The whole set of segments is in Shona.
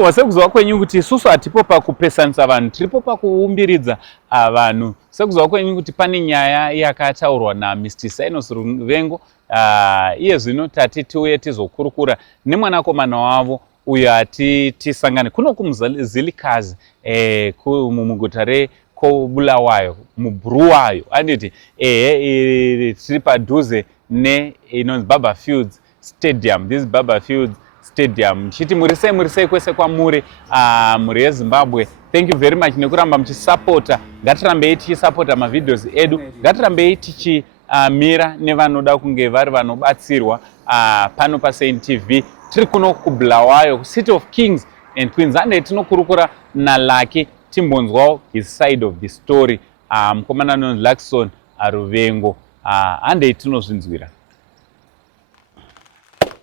Sekuzwa kwenyu kuti isusu hatipo pakupesanisa vanhu, tiripo pakuumbiridza vanhu. Sekuzwa kwenyu kuti pane nyaya yakataurwa naMr Sinus Ruvengo, iye zvino tati tiuye tizokurukura nemwanakomana wavo uyo atisangane kuno kumuzilikazi muguta reKobulawayo muBulawayo anditi tiri padhuze inonzi Barberfields Stadium. This Barberfields Stadium. Chiti murisei kwese kwamuri muri yeZimbabwe. Thank you very much nekuramba muchisupporta. Ngatirambei tichisupporta mavideos edu. Ngatirambei tichimira nevanoda kunge vari vanobatsirwa pano paSaint TV. Tiri kuno kuBulawayo, City of Kings and Queens. Ande tinokurukura naLucky timbonzwawo his side of the story. Mukomana anonzi Luckson Ruvengo. Ande tinozvinzwira.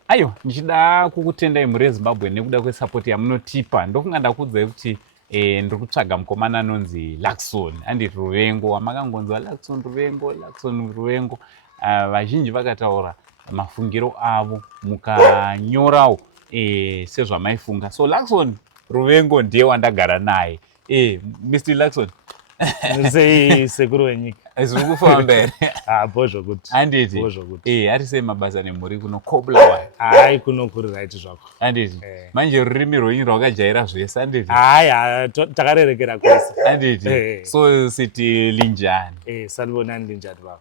Ayo, ndichida kukutendai muri yeZimbabwe nekuda kwesupport yamunotipa. Ndokunga ndakuudzai kuti ndiri kutsvaga mukomana anonzi Luckson anditi Ruvengo. Wamakangonzwa Luckson Ruvengo. Vazhinji vakataura mafungiro avo mukanyorawo sezvamaifunga. So Luckson Ruvengo ndiye wandagara naye. Mr Luckson. Sei sekuru wenyika. Zviri kufamba here? Bozvo kuti. Anditi. Ari sei mabasa nemhuri kuno Kobulawayo? Hai kuno kuri right zvako. Anditi. Manje rurimi rwenyu rwakajaira zvese anditi. Hai takarerekera kwese. Anditi. So siti linjani? Salibonani linjani baba.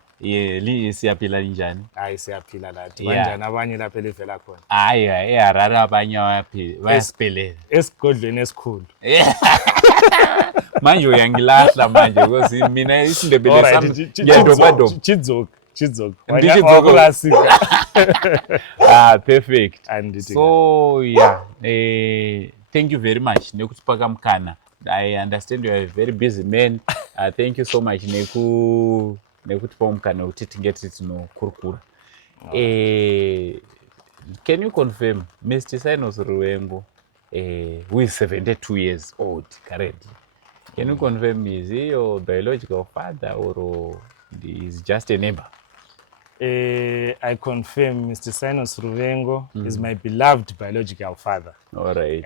Siyapila linjani? Hai siyapila lati. Banjani abanye lapha elivela khona? Hayi eHarare abanye bayasipelela. Esigodlweni esikhulu. Manje uyangilahla manje because mina isindebele sami ngiyadobadoba. Chidzoka. Wakulasika. Perfect. Anditi. So yeah, thank you very much nekutipa kamukana. I understand you are a very busy man. Thank you so much nekutipa mukana kuti tinge tinokurukura. Can you confirm Mr Sinus Ruvengo, who is 72 years old currently? Can you confirm, is he your biological father or is just a neighbor? I confirm Mr Sinus Ruvengo is my beloved biological father. All right.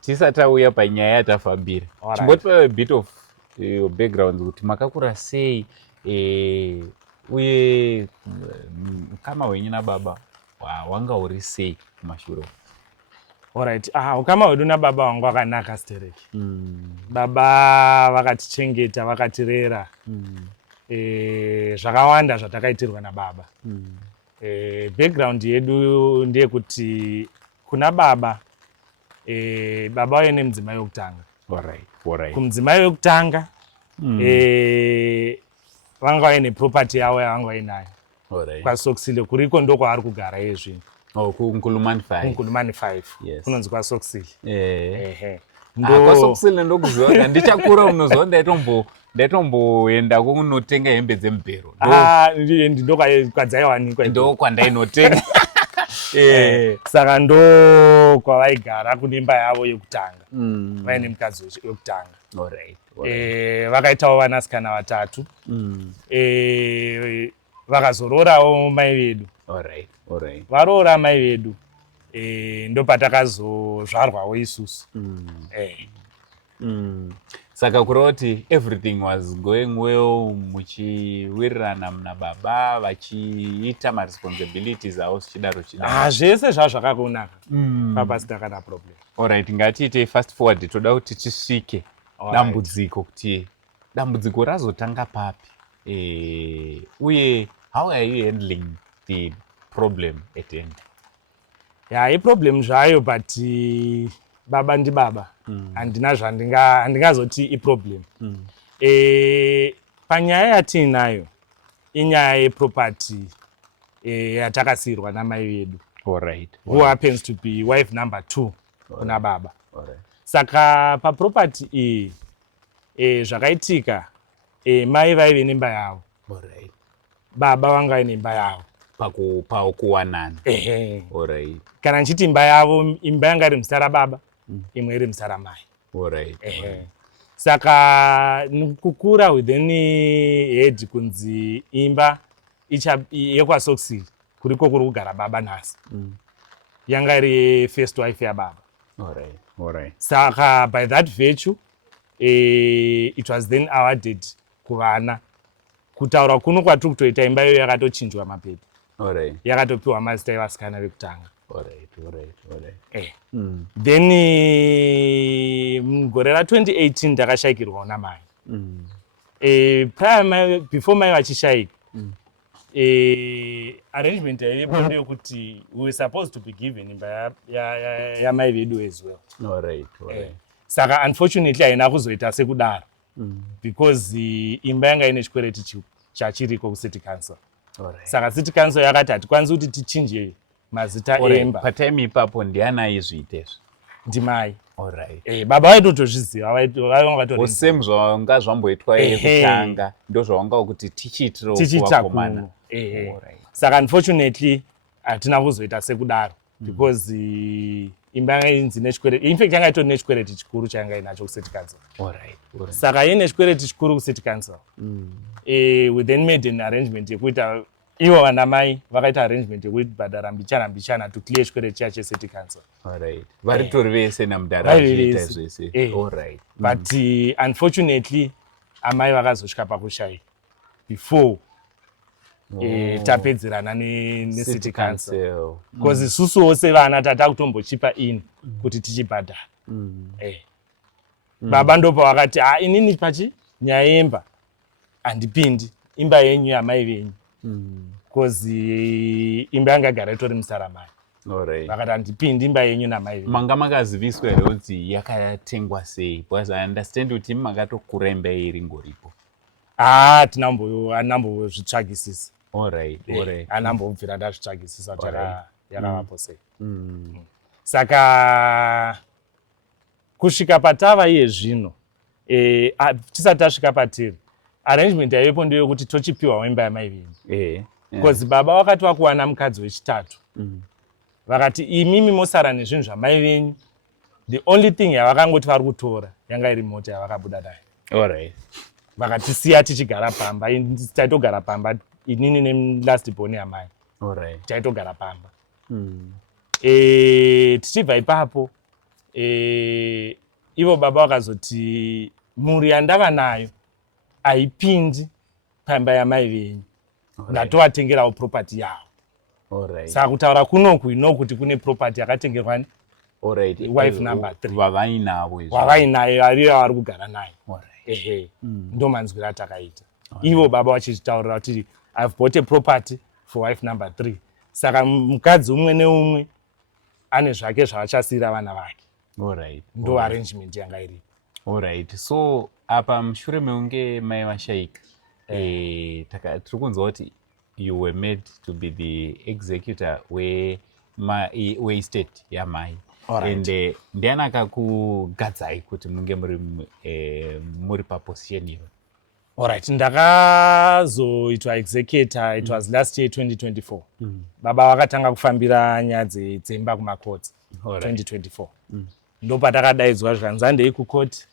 Tisati tauya panyaya yatafambira. Chimbotipa a bit of your background kuti makakura sei uye ukama hwenyu nababa wanga uri sei kumashure? Alright. Ukama hwedu nababa wangu wakanaka stereki. Baba vakatichengeta, vakatirera. Zvakawanda zvatakaitirwa nababa. Background yedu ndeyekuti kuna baba baba waye nemudzimai wekutanga. Alright. Kumudzimai wekutanga vanga vaine property yavo yavanga vainayo. KwaSoxile kuriko ndo kwaari kugara iye zvino. Kunkulumani 5. Kunkulumani 5. Yes. Kunonzi kwaSoxile. KwaSoxile ndokuziva ndichakura unozva ndaitomboenda kunotenga hembe dzemubhero. Ndo kwadzaiwanikwa. Ndo kwandainotenga. Saka ndo kwavaigara kunemba yavo yekutanga. Vaine mukadzi wekutanga. Vakaitawo vanasikana vatatu. Vakazororawo mai vedu. Varoora mai vedu. Ndo patakazozvarwawo isusu. Saka kureva kuti everything was going well, muchiwirirana nababa vachiita maresponsibilities avo zvichidaro. Zvese zvazvakakunaka. Papasina kana problem. Alright, ngatiite fast forward, toda kuti tisvike dambudziko kuti dambudziko razotanga papi. Uye how are you handling the problem at the end? Iproblem zvayo but baba ndibaba. Handina handingazoti iproblem. Panyaya yatiinayo inyaya yeproperty yatakasiyirwa namai vedu. Who happens to be wife number 2 kuna baba. Saka paproperty iyi zvakaitika mai vaive nemba yavo. Baba vanga vaine imba yavo. Pakuwanana. Kana nchiti imba yavo, imba yanga iri muzita rababa, imwe iri muzita ramai. Saka kukura within head kunzi imba yekwaSoxile kuriko kuri kugara baba nhasi. yanga iri first wife yababa. All right. Saka by that virtue it was then awarded kuvana kutaura kuno kwatiri kutoita imba iyo yakatochinjwa mapepa. All right. Yakatopiwa mazita evasikana vekutanga. All right. Then mugore ra2018 ndakashayikirwawo namai. Before mai vachishayika arrangement yaivepo ndeyekuti we were supposed to be given imba yamai vedu as well. All right. Saka unfortunately haina kuzoita sekudaro because imba yanga ine chikwereti chachiriko kucity council. Saka city council yakati hatikwanisi kuti tichinje mazita emba. Patime ipapo ndiani aizviitezvo? Ndimai. All right. Baba vaitotozviziva same zvanga zvamboitwa kutanga ndo zvawanga kuti tichiitira kuvakomana. Saka unfortunately hatina kuzoita sekudaro because imba yanga inzi nechikwereti, in fact yanga itori nechikwereti chikuru chayanga inacho kucity council. All right. Saka ine chikwereti chikuru kucity council we then made an arrangement yekuita ivo vanamai vakaita arrangement yekuti bhadhara mbichana to clear chikwereti chacho city council. All right. Varitori vese namudhara vachiita zvese. All right. But unfortunately amai vakazosvika pakushayika before tapedzerana necity council because isusuwo sevana tatakutombochipa in kuti tichibhadhara. Baba ndopa vakati inini pachi nyaya yemba handipindi, imba yenyu yamai venyu because imba yanga yagara itori musaramai. Vakati handipindi, imba yenyu namai venyu. Manga makaziviswa here kuti yakatengwa sei? Because I understand kuti makatokura imba iyi iri ngoripo. Tinambozvitsvagisisa. All right. Anambobvira ndazvitsvagisisa kuti yakavapo sei. Saka kusvika patava iye zvino tisati tasvika patiri arrangement yaivepo ndeyekuti tochipiwa imba yamai venyu because baba vakati vakuwana mukadzi wechitatu vakati imimi mosara nezvinhu zvamai venyu, the only thing yavakangoti vari kutora yanga iri mota yavakabuda nayo. Vakatisiya tichigara pamba, taitogara pamba inini nelast born yamai taitogara pamba. Tichibva ipapo ivo baba vakazoti mhuri yandava nayo haipindi pamba yamai venyu, ndatovatengerawo property yavo. Saka kutaura kunoku inokuti kune property yakatengerwa wife number 3 wavainayo ariyo yavari kugara nayo. Ndo manzwiro atakaita. Ivo baba vachitaurira kuti I've bought a property for wife number 3. Saka mukadzi umwe neumwe ane zvake zvavachasiyira vana vake. Ndo arrangement yanga iripo. All right. So apa mushure meunge mai vashayika tiri kunzwa kuti you were made to be the executor we-estate yamai. And ndiani akakugadzai kuti munge muri paposition iyo? Alright, ndakazoitwa executor, it was last year 2024. Baba vakatanga kufambira nyaya dzemba kumacourts 2024. Ndo patakadaidzwa zvikanzi handei kukoti.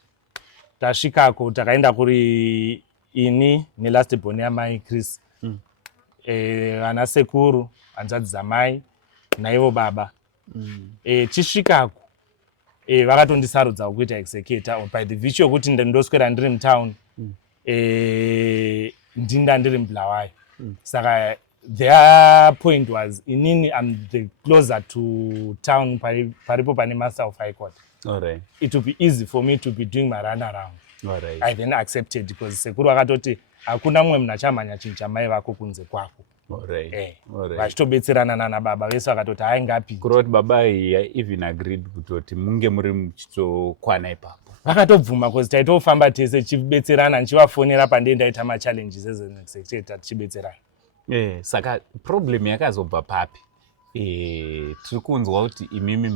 Tasvikako takaenda kuri ini nelast born yamai Chris, vana sekuru, hanzvadzi dzamai naivo baba. Chisvikako vakatondisarudza kuita executor by the virtue yokuti ndoswera ndiri mutown, ndinda ndiri mubulawayo. Saka their point was inini I'm the closer to town paripo pane master of high court. It would be easy for me to be doing my run around. I then accepted because sekuru vakatoti hakuna mumwe munhu achamhanya chinhu chamai vako kunze kwako. Vachitobetserana nana baba vese vakatoti haingapinda. Kuroti baba even agreed kutoti munge muri muchitokwana ipapo. Vakatobvuma because taitofamba tese tichibetserana, ndichivafonera pandei ndaita machallenges ezexecutor tichibetserana. Saka problem yakazobva papi? Tiri kunzwa kuti imimi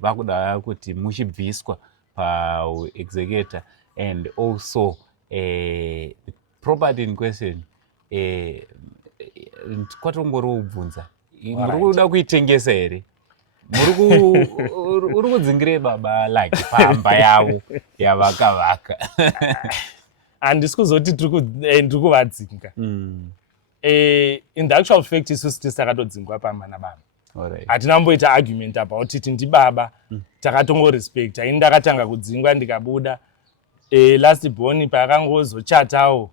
vakuda kuti muchibviswa pa-executor and also property in question kwatongori kubvunza muri kuda kuitengesa here? Uri kudzingire baba like pamba yavo yavakavaka? Handisi kuzoti ndiri kuvadzinga. In the actual fact isusu tisi takatodzingwa pamba nababa. hatina mboita argument about it. Ndibaba takatongo respect. Ini ndakatanga kudzingwa ndikabuda. Last born paakangozochatawo.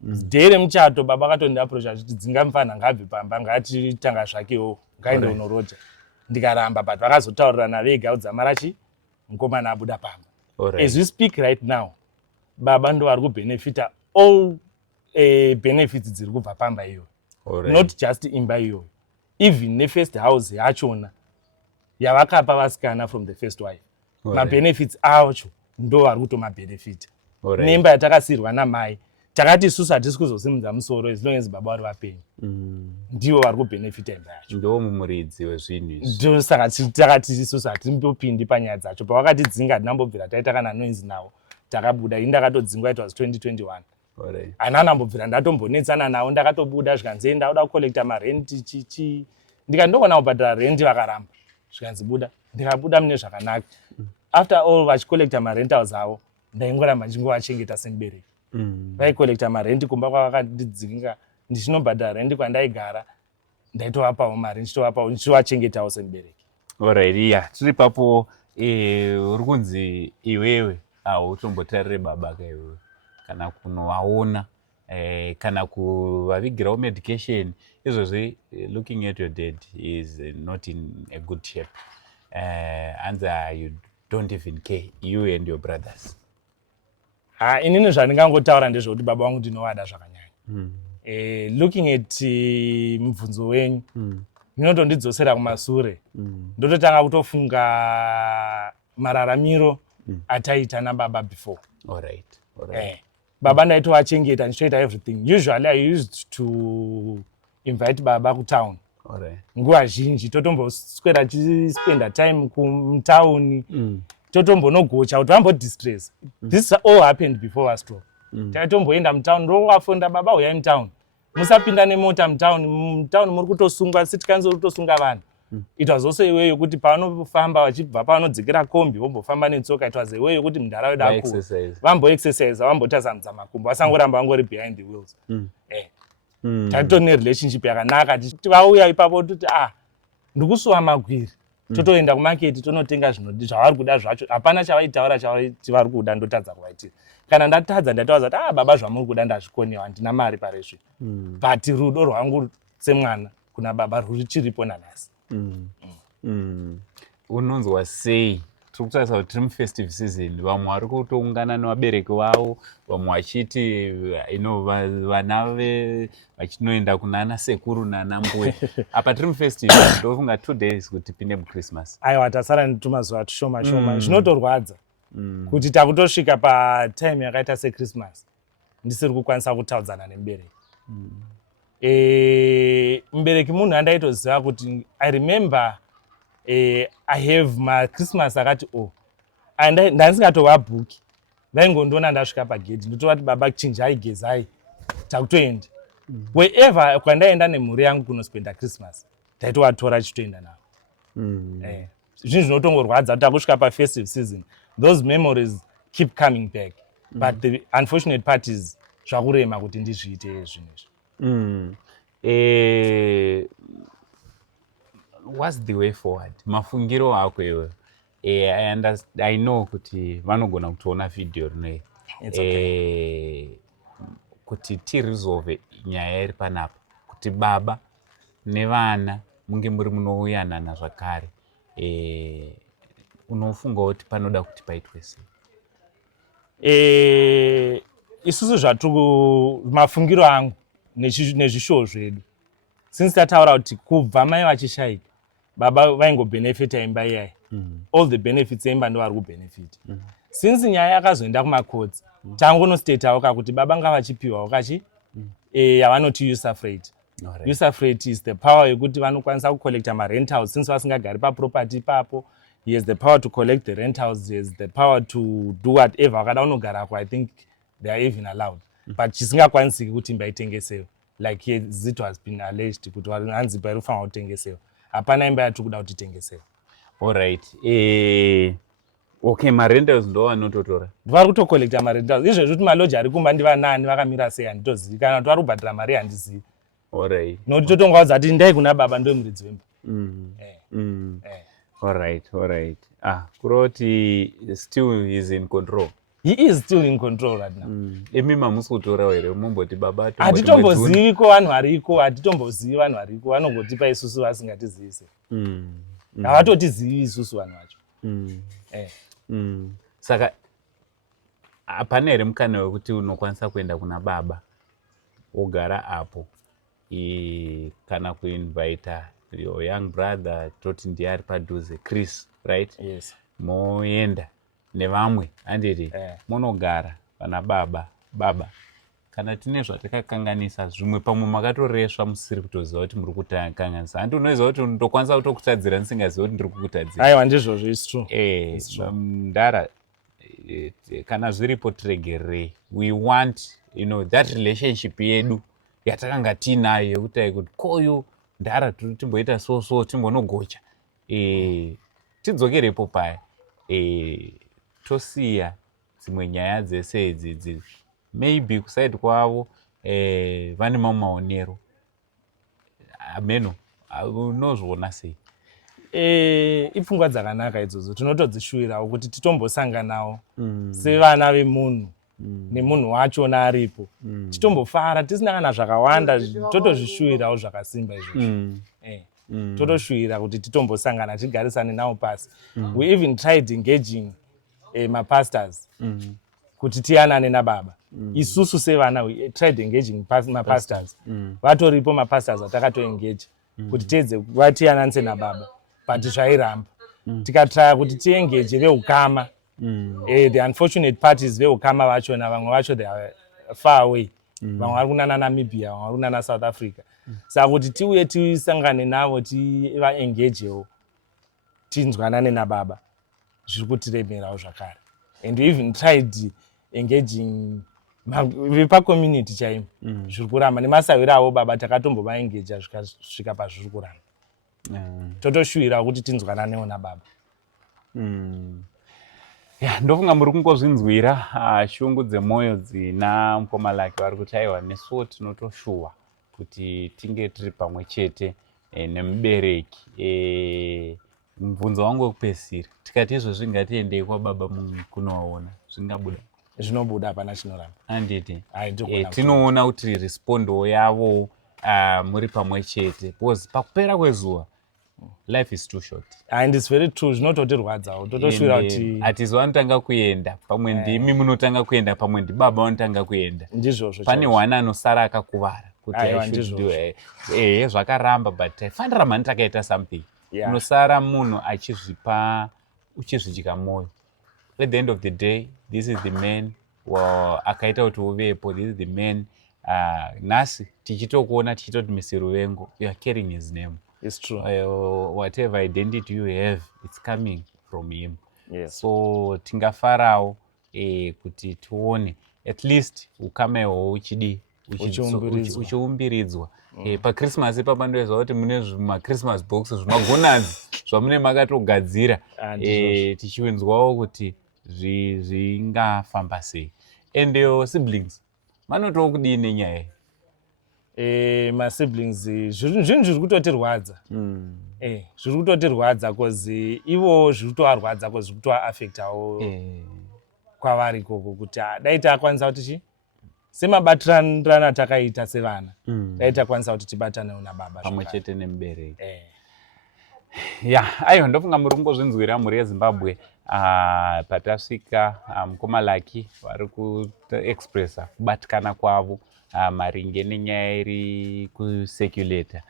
Dhere muchato baba akatonda approach achiti dzinga mufana ngabve pamba ngati tanga zvakewo ngaende unoroja. Ndikaramba but vakazotaurirana vega udzamarachi mukomana abuda pamba. As we speak right now, baba ndo ari kubenefita all benefits dziri kubva pamba iyo. Not just imba iyo. Even the first house yachona yavakapa vasikana from the first wife. Benefits acho ndo ari kutomabenefita. Nemba yatakasirwa namai takati isusu hatisi kuzosimudza musoro as long as baba vari vapenyu. Ndivo vari kubenefita imba yacho. Ndo mumuridzi wezvinhu izvi. Ndo saka takati isusu hatimbopindi panyaya dzacho. Pavakatidzinga hatinambobvira taita kana noise nawo. Takabuda ini ndakatodzingwa it was 2021. Ana ndambobvira ndatombonetsana nawo ndakatobuda zvikanzi ndauda kucollecta marent chichi. Ndikandokona kubhadhara rent vakaramba. Zvikanzi buda. Ndikabuda mune zvakanaka. After all vachicollecta marentals avo ndaingoramba ndichingovachengeta semubereki. Vaikolekta marenti kumba kwavakandidzinga ndichinobhadhara rendi kwandaigara ndaitovapawo mari ndichivachengetawo semubereki. Alright, tiri papo uri kunzi iwewe hautombotarire baba kaiwewe kana kunovaona kana kuvavigirawo medication izvozvi. Looking at your dad is not in a good shape, and you don't even care, you and your brothers. Inini zvandingangotaura ndezvekuti baba vangu ndinovada zvakanyanya. Looking at mubvunzo wenyu ndinotondidzosera kumasure. Ndototanga kutofunga mararamiro ataita nababa before. Baba ndaitovachengeta ndichitoita everything. Usually I used to invite baba kutown. Nguva zhinji totomboswera tichispenda time kumtown. Totombonogocha kuti vambodistress. This all happened before our stroke. Taitomboenda mutown ndokuvafunda baba uyai mutown. Musapinda nemota mutown. Mutown muri kutosungwa sitikanzi uri kutosunga vanhu. It was also a way yokuti pavanofamba vachibva pavanodzikira kombi vombofamba netsoka. It was a way yokuti munharaunda ako vamboexercise vambotazamudza makumbo vasangoramba vangori behind the wheels. Taitone relationship yakanaka kuti vauya ipapo toti ndikusuwa magwiri. Totoenda kumarket tonotenga zvavari kuda zvacho. Hapana chavaitaura chavari kuda ndotadza kuvaitira. Kana ndatadza ndataura kuti baba zvamuri kuda ndazvikonewa handina mari parizvi. But rudo rwangu semwana kuna baba ruchiripo nanhasi. Unonzwa sei? Tiri kutarisa kuti tiri mufestive season, vamwe vari kutoungana nevabereki vavo, vamwe vachiti vana vachinoenda kunana sekuru nana mbuya. Apa tiri mufestive ndofunga 2 days kuti tipinde muChristmas. Aiwa tasara netumazuva tushoma shoma. Zvinotorwadza kuti takutosvika patime yakaita seChristmas ndisiri kukwanisa kutaudzana nemubereki. Mubereki munhu andaitoziva kuti I remember I have maChristmas akati ndandisingatovabuki. Vaingondiona ndasvika pagedhi ndotovati baba chinjai gezai takutoenda. Wherever kwandaenda nemhuri yangu kunospenda Christmas taitovatora chitoenda navo. Zvinhu zvinotongorwadza kuti takusvika pafestive season those memories keep coming back. But the unfortunate part is zvakurema kuti ndizviite zvinhu izvi. What's the way forward? Mafungiro ako iwe. I know kuti vanogona kutoona video rinei. Kuti tiresolve nyaya iri panapa. Kuti baba nevana munge muri munoyanana zvakare. Unofunga kuti panoda kuti paitwe sei? Isusu zvatu mafungiro angu nezvishowo zvedu. Since tataura kuti kubva mai vachishaika baba vaingobenefita imba iyai. All the benefits emba ndo vari kubenefita. Since nyaya yakazoenda kumacourts tangonostate kakuti baba ngavachipiwa kachi yavanoti usurfrate. Usurfrate is the power yokuti vanokwanisa kucollecta marentals since vasingagari paproperty ipapo. He has the power to collect the rentals. He has the power to do whatever vakada unogarako. I think they are even allowed. But chisingakwanisiki kuti imba itengesewe. Like it has been alleged kuti hanzi pari kufanira kutengesewa. Hapana imba yatiri kuda kuti itengesewe. Alright. Okay, marentals ndo vanototora. Vari kutocollecta marentals. Izvezvi kuti maloji ari kumba ndivanani vakamira sei handitozivi. Kana kuti vari kubhadhara mari handizivi. Alright. Nokuti totongaudza kuti ndai kuna baba ndo muridzi wemba. All right. Kuroti still is in control. He is still in control right now. Emi mamusi kutora here mumboti baba hatitombozivi ko vanhu variko, hatitombozivi vanhu variko, vanongotipa isusu vasingatizivise. Havatotizivi isusu vanhu vacho. Saka hapana here mukana wekuti unokwanisa kuenda kuna baba ogara apo kana kuinvita your young brother toti ndiye ari padhuze Chris, right? Yes. Moenda nevamwe handiti munogara pana baba kana tine zvatakakanganisa zvimwe pamwe makatoreswa musiri kutoziva kuti muri kukanganisa. Handi unoziva kuti ndokwanisa kutokutadzira ndisingaziva kuti ndiri kukutadzira. Aiwa, ndizvozvo, it's true. Ndara kana zviripo tiregerei. We want that relationship yedu yatakanga tiinayo yekuti kuti koyu ndara timboita so timbonogocha tidzokerepo paya tosiya dzimwe nyaya dzese idzi maybe kusaidi kwavo vane mamwe maonero ameno unozviona sei? Ipfungwa dzakanaka idzodzo, tinotodzishuvirawo kuti titombosanganawo sevana vemunhu nemunhu wachona aripo, titombofara tisina kana zvakawanda, totozvishuvirawo zvakasimba izvozvo. Totoshuvira kuti titombosangana tigarisane nawo pasi. We even tried engaging mapastors kuti tiyanane nababa. Isusu sevana we tried engaging mapastors. Vatoripo mapastors vatakatoengage kuti tiedze vatiyananise nababa, but zvairamba. Tikatraya kuti tiengage veukama. The unfortunate parties veukama vachona, vamwe vacho they are far away. Vamwe vari kunana Namibia, vamwe vari kunana South Africa. Saka kuti tiuye tisangane navo tivaengejewo tinzwanane nababa zviri kutiremerawo zvakare. And we even tried engaging vepacommunity chaimo zviri kuramba nemasawiro avo baba takatombovaengeja zvikasvika pazviri kuramba. Totoshuvirawo kuti tinzwananewo nababa. Ndofunga muri kungozvinzwira shungu dzemwoyo dzina mukoma lake vari kuti aiwa nesuwo tinotoshuwa kuti tinge tiri pamwe chete nemubereki. Mubvunzo wangu wekupedzisira, tikati izvozvi ngatiendei kwababa kunovaona, zvingabuda? Zvinobuda, hapana chinoramba. Handiti tinoona kuti respondo yavo muri pamwe chete, because pakupera kwezuva life is too short. And it's very true, zvinototirwadzawo, totoshuvira kuti hatizo anotanga kuenda, pamwe ndimi munotanga kuenda, pamwe ndibaba vanotanga kuenda. Ndizvozvo. Pane wana anosara akakuvara kuti zvakaramba, but fanira mani takaita something. Unosara munhu achizvipa uchizvidyika mwoyo. At the end of the day, this is the man akaita kuti uvepo, this is the man. Nhasi tichitokuona tichitoti Mr. Ruvengo, you are carrying his name. It's true. Whatever identity you have, it's coming from him. Yes. So tingafarawo kuti tuone at least ukama ihwo uchiumbiridzwa. PaChristmas papandoezva kuti mune maChristmas box zvemagonadzi zvamune makatogadzira, tichiwinzwawo kuti zvingafamba sei. And your siblings vanotowo kudii nenyaya? Masiblings zvinhu zviri kutotirwadza. Zviri kutotirwadza cause ivo zviri kutovarwadza cause zviri kutovaafectawo kwavari ikoko kuti dai takwanisa kuti semabatirana takaita sevana dai takwanisa kuti tibatanewo nababa pamwe chete nemubereki. Aiwa, ndofunga muri kungozvinzwira mhuri yeZimbabwe patasvika mukoma Lucky vari kuexpressa kubatikana kwavo maringe nenyaya iri kucirculata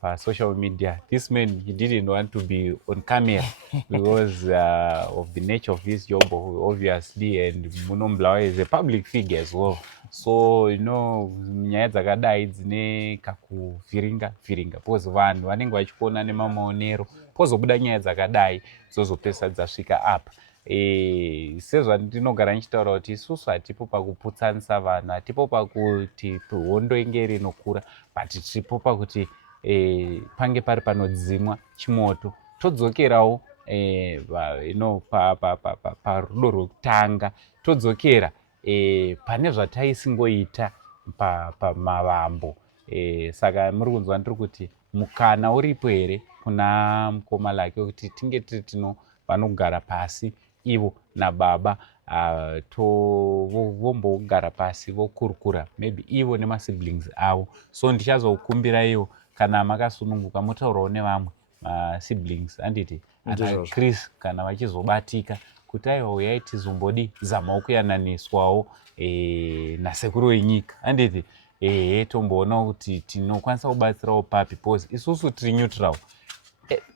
pasocial media. This man, he didn't want to be on camera because of the nature of his job, obviously, and Munomblawa is a public figure as well. So, nyaya dzakadai dzine kakuvhiringa because vanhu vanenge vachikuona nemamaonero pozobuda nyaya dzakadai dzozopesa dzasvika apa. Sezvandinogara ndichitaura kuti isusu hatipo pakuputsanisa vanhu, hatipo pakuti hondo inge iri inokura, but tiripo pakuti pange pari panodzimwa chimoto, todzokerawo parudo rwekutanga, todzokera pane zvataisingoita pamavambo. Saka muri kunzwa ndiri kuti mukana uripo here kuna mukoma lake kuti tinge tiri vanogara pasi ivo nababa vombogara pasi vokurukura maybe ivo nemasiblings avo. So ndichazokumbira ivo kana makasununguka motaurawo nevamwe siblings handiti ana Chris kana vachizobatika kuti aiwa uyai tizombodi zamawo kuyananiswawo nasekuru wenyika handiti tomboonawo kuti tinokwanisa kubatsirawo papi because isusu tiri neutral.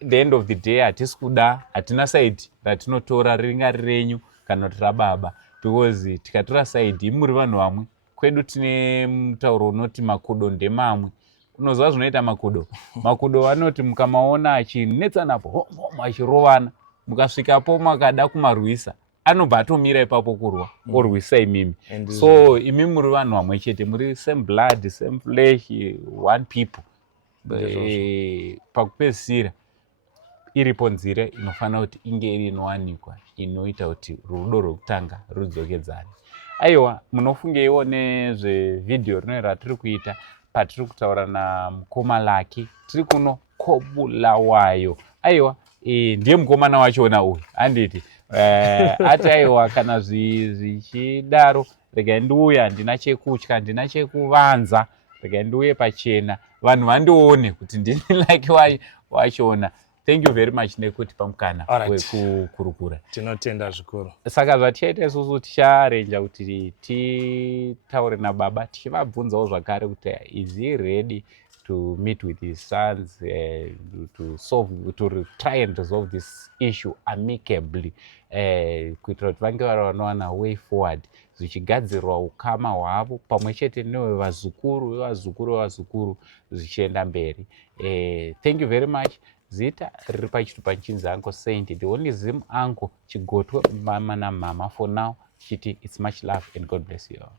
The end of the day hatisi kuda, hatina side ratinotora ringari renyu kana kuti rababa, because tikatora side muri vanhu vamwe. Kwedu tine mutauro unoti makudo ndemamwe. Unoziva zvinoita makudo? Makudo vanoti mukamaona achinetsa napo achirovana, mukasvikapo makada kumarwisa anobva atomira ipapo kurwa orwisa imimi. So imimi muri vanhu vamwe chete, muri same blood, same flesh, one people. Pakupedzisira iripo nzira inofanira kuti inge iri inowanikwa inoita kuti rudo rwekutanga rudzokedzane. Aiwa, munofungeiwo nezvevidhio rino ratiri kuita patiri kutaura namukoma lake tiri kuno Kobulawayo. Aiwa, ndiye mukomana wachona uyu handiti. Ati aiwa kana zvichidaro regai ndiuye, handina chekutya, handina chekuvanza, regai ndiuye pachena vanhu vandione kuti ndini like wachona. Thank you very much nekuti pamukana wekukurukura. Tinotenda zvikuru. Saka zvatichaita isusu ticharenja kuti titaure nababa tichivabvunzawo zvakare kuti is he ready to meet with his sons to try and resolve this issue amicably, kuitira kuti vange vanowana way forward zvichigadzirwa ukama hwavo pamwe chete nevazukuru zvichienda mberi. Thank you very much. Zita riri pachitupa nchinzi Uncle Saint, the only Zim uncle chigotwe mama na mama for now. Chiti, it's much love and God bless you all.